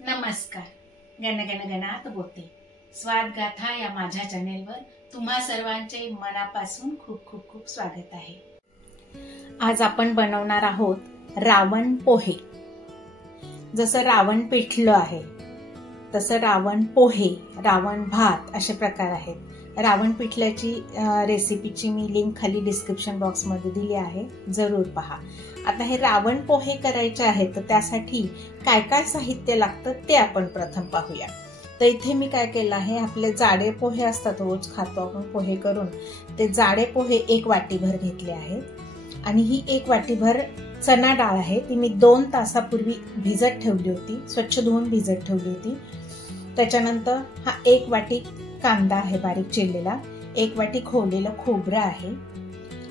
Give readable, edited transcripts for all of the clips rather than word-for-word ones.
नमस्कार. गण गण गणात बोलते. स्वाद गाथा या माझ्या चॅनेलवर तुम्हा सर्वांचे मनापासून खूप खूप खूप स्वागत आहे. आज आपण बनवणार आहोत रावण पोहे. जसं रावण पिठलं आहे तसं रावण पोहे, रावण भात असे प्रकार आहेत. रावण पिठल्याची रेसिपीची मी लिंक खाली डिस्क्रिप्शन बॉक्स मध्ये दिली आहे, जरूर पहा. आता हे रावण पोहे करायचे आहेत तर त्यासाठी काय काय साहित्य लागतं ते आपण प्रथम पाहूया. तर इथे मी काय केलं आहे, आपले जाडे पोहे असतात, रोज खातो आपण पोहे करून, ते जाडे पोहे 1 वाटीभर घेतले आहेत. आणि ही 1 वाटीभर चणा डाळ आहे, ती मी 2 तासापूर्वी भिजत ठेवली होती, स्वच्छ धुवून भिजत ठेवली होती. त्याच्यानंतर हा 1 वाटी कांदा आहे बारीक चिरलेला, 1 वाटी खोवलेलं खोबरं आहे,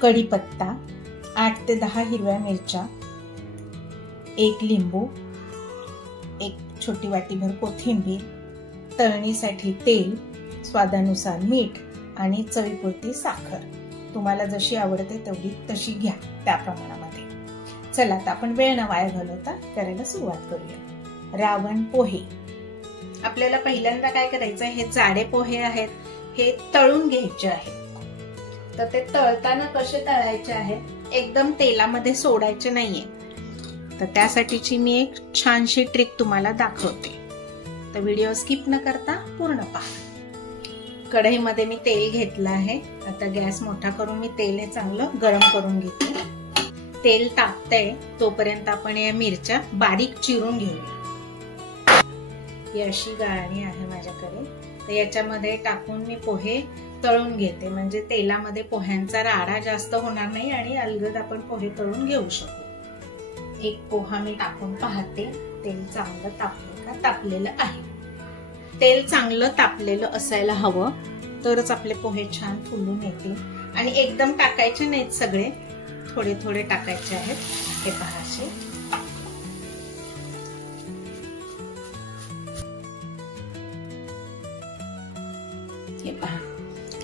कढीपत्ता, 8 ते 10 हिरव्या मिरच्या, 1 लिंबू, 1 छोटी वाटीभर कोथिंबीर, तळणीसाठी तेल, स्वादानुसार मीठ आणि चवीपुरती साखर. तुम्हाला जशी आवडते तेवढी तशी घ्या त्या प्रमाणामध्ये. चला आता आपण वेळ न वाया घालवता करायला सुरुवात करूया. रावण पोहे. आपल्याला पहिल्यांदा काय करायचं, हे जाडे पोहे आहेत, हे तळून घ्यायचे आहेत. तर ते तळताना कसे तळायचे आहेत, एकदम तेलामध्ये सोडायचे नाहीये. तर त्यासाठीची मी एक छानशी ट्रिक तुम्हाला दाखवते, तर व्हिडिओ स्किप न करता पूर्ण पहा. कढईमध्ये मी तेल घेतलं आहे. आता गॅस मोठा करून मी तेल हे चांगलं गरम करून घेते. तेल तापतंय तोपर्यंत आपण या मिरच्या बारीक चिरून घेऊया. ही अशी गाळणी आहे माझ्याकडे, तर याच्यामध्ये टाकून मी पोहे तळून घेते, म्हणजे तेलामध्ये पोह्यांचा राडा जास्त होणार नाही आणि अलगद आपण पोहे तळून घेऊ शकू. 1 पोहा मी टाकून पाहते, तेल चांगलं तापलं का. तापलेलं आहे. तेल चांगलं तापलेलं असायला हवं, तरच आपले पोहे छान फुलून येतील. आणि एकदम टाकायचे नाहीत सगळे, थोडे थोडे टाकायचे आहेत. हे पहा असे. हे पहा,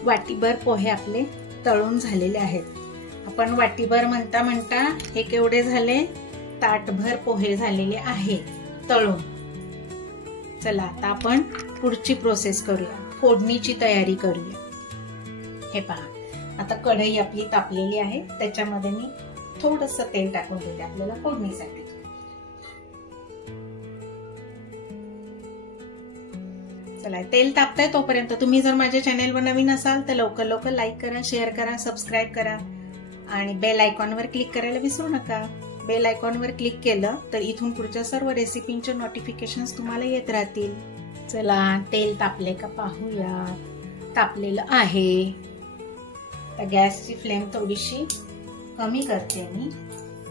वाटीभर पोहे आपले तळून झालेले आहेत. आपण वाटीभर म्हणता म्हणता हे केवढे झाले, ताटभर पोहे झालेले आहेत तळून. चला आता आपण पुढची प्रोसेस करूया, फोडणीची तयारी करूया. हे पहा, आता कढई आपली तापलेली आहे, त्याच्यामध्ये मी थोडंसं तेल टाकून घेते आपल्याला फोडणीसाठी. चला, तेल तापतंय तोपर्यंत तुम्ही जर माझ्या चॅनेलवर नवीन असाल तर लवकर लवकर लाईक करा, शेअर करा, सबस्क्राईब करा आणि बेल आयकॉनवर क्लिक करायला विसरू नका. बेल आयकॉनवर क्लिक केलं तर इथून पुढच्या सर्व रेसिपींचे नोटिफिकेशन्स तुम्हाला येत राहतील. चला, तेल तापले का पाहूया. तापलेलं आहे. तर गॅसची फ्लेम थोडीशी कमी करते मी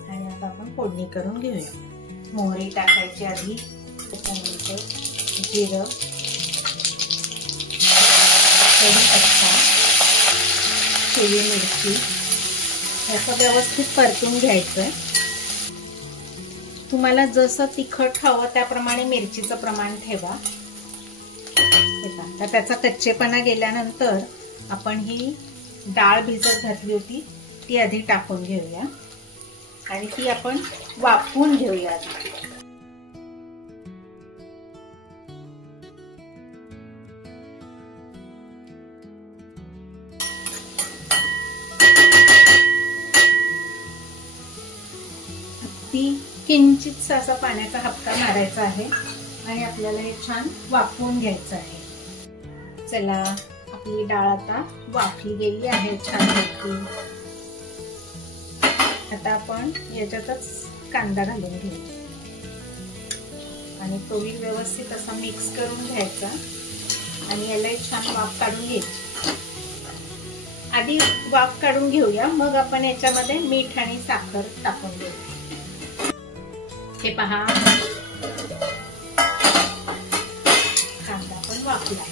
आणि आता आपण फोडणी करून घेऊया. मोहरी टाकायची आधी, त्याच्यानंतर जिरं, कढीपत्ता, हिरवी मिरची, याचं व्यवस्थित परतून घ्यायचं. तुम्हाला जसं तिखट हवं त्याप्रमाणे मिरचीचं प्रमाण ठेवा. तर त्याचा कच्चेपणा गेल्यानंतर आपण ही डाळ भिजत घातली होती ती आधी टाकून घेऊया आणि ती आपण वाफवून घेऊया. ती किंचित असा पाण्याचा हपका मारायचा आहे आणि आपल्याला हे छान वाफवून घ्यायचं आहे. चला, आपली डाळ आता वाफली गेली आहे छान. आता आपण याच्यातच कांदा घालून घेऊ आणि तोही व्यवस्थित असा मिक्स करून घ्यायचा आणि याला छान वाफ काढून घ्यायची. आधी वाफ काढून घेऊया, मग आपण याच्यामध्ये मीठ आणि साखर टाकून घेऊ. हे पहा, कांदा पण वाफला.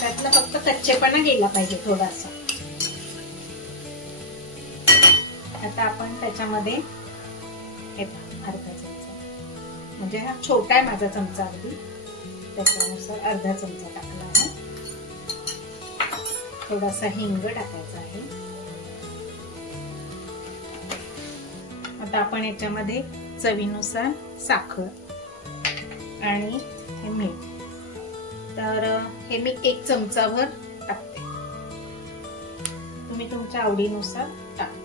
त्यातला फक्त कच्चेपणा गेला पाहिजे थोडासा. आता आपण त्याच्यामध्ये हे अर्धा चमचा, म्हणजे हा छोटा आहे माझा चमचा अगदी, त्याच्यानुसार अर्धा चमचा टाकला आहे. थोडासा हिंग टाकायचा आहे. आता आपण याच्यामध्ये चवीनुसार साखर आणि हे मीठ, तर हे मी 1 चमचाभर टाकते, तुम्ही तुमच्या आवडीनुसार टाका.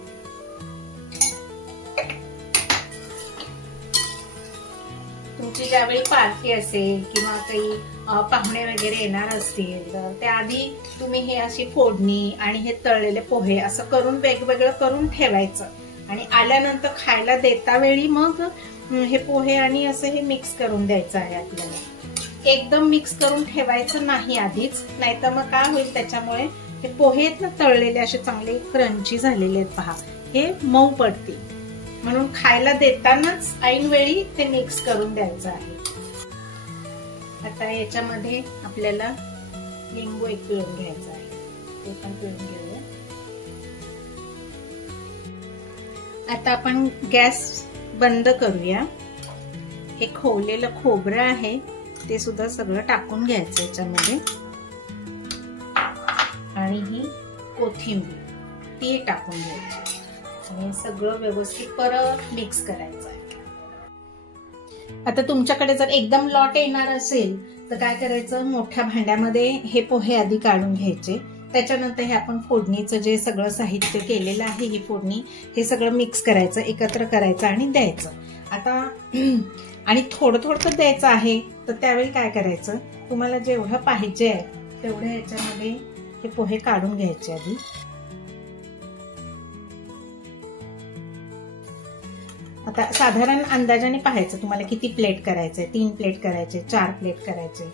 तुमची ज्यावेळी पार्टी असेल किंवा काही पाहुणे वगैरे येणार असतील तर त्याआधी तुम्ही हे अशी फोडणी आणि हे तळलेले पोहे असं करून वेगवेगळं करून ठेवायचं आणि आल्यानंतर खायला देता वेळी मग हे पोहे आणि असं हे मिक्स करून द्यायचं आहे आपल्याला. एकदम मिक्स करून ठेवायचं नाही आधीच, नाहीतर मग काय होईल त्याच्यामुळे हे पोहे आहेत ना तळलेले असे चांगले क्रंची झालेले आहेत पहा, हे मऊ पडतील, म्हणून खायला देतानाच ऐन वेळी ते मिक्स करून द्यायचं आहे. आता याच्यामध्ये आपल्याला लिंबू 1 पिळून घ्यायचा आहे, ते पण पिळून घेऊया. आता आपण गॅस बंद करूया. हे खोवलेलं खोबरं आहे ते सुद्धा सगळं टाकून घ्यायचं याच्यामध्ये आणि ही कोथिंबीर ती टाकून घ्यायची आणि सगळं व्यवस्थित परत मिक्स करायचं आहे. आता तुमच्याकडे जर एकदम लॉट येणार असेल तर काय करायचं, मोठ्या भांड्यामध्ये हे पोहे आधी काढून घ्यायचे, त्याच्यानंतर हे आपण फोडणीचं जे सगळं साहित्य केलेलं आहे ही फोडणी हे सगळं मिक्स करायचं, एकत्र करायचं आणि द्यायचं. आता आणि थोडं थोडं द्यायचं आहे तर त्यावेळी काय करायचं, तुम्हाला जेवढं पाहिजे आहे तेवढं याच्यामध्ये हे पोहे काढून घ्यायचे आधी. आता साधारण अंदाजाने पाहायचं तुम्हाला किती प्लेट करायचे, 3 प्लेट करायचे, 4 प्लेट करायचे,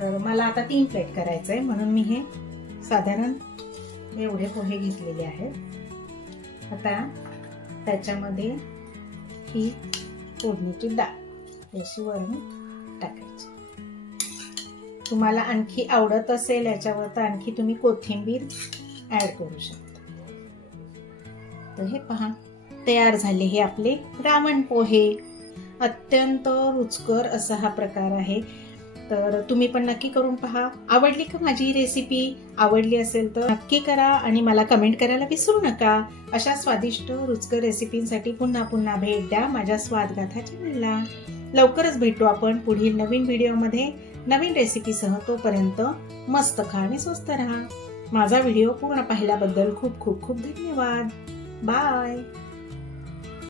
तर मला आता 3 प्लेट करायचंय म्हणून मी हे साधारण एवढे पोहे घेतलेले आहेत. आता त्याच्यामध्ये ही फोडणीची डाळ अशी वरून टाकायची. तुम्हाला आणखी आवडत असेल याच्यावर तर आणखी तुम्ही कोथिंबीर ऍड करू शकता. तर हे पहा तयार झाले हे आपले रावण पोहे. अत्यंत रुचकर असा हा प्रकार आहे, तर तुम्ही पण नक्की करून पहा. आवडली का माझी रेसिपी? आवडली असेल तर नक्की करा आणि मला कमेंट करायला विसरू नका. अशा स्वादिष्ट रुचकर रेसिपींसाठी पुन्हा पुन्हा भेट द्या माझ्या स्वादगाथा चॅनलला. लवकरच भेटू आपण पुढील नवीन व्हिडिओमध्ये नवीन रेसिपीसह. तोपर्यंत मस्त खा आणि स्वस्त राहा. माझा व्हिडिओ पूर्ण पाहिल्याबद्दल खूप खूप खूप धन्यवाद. बाय.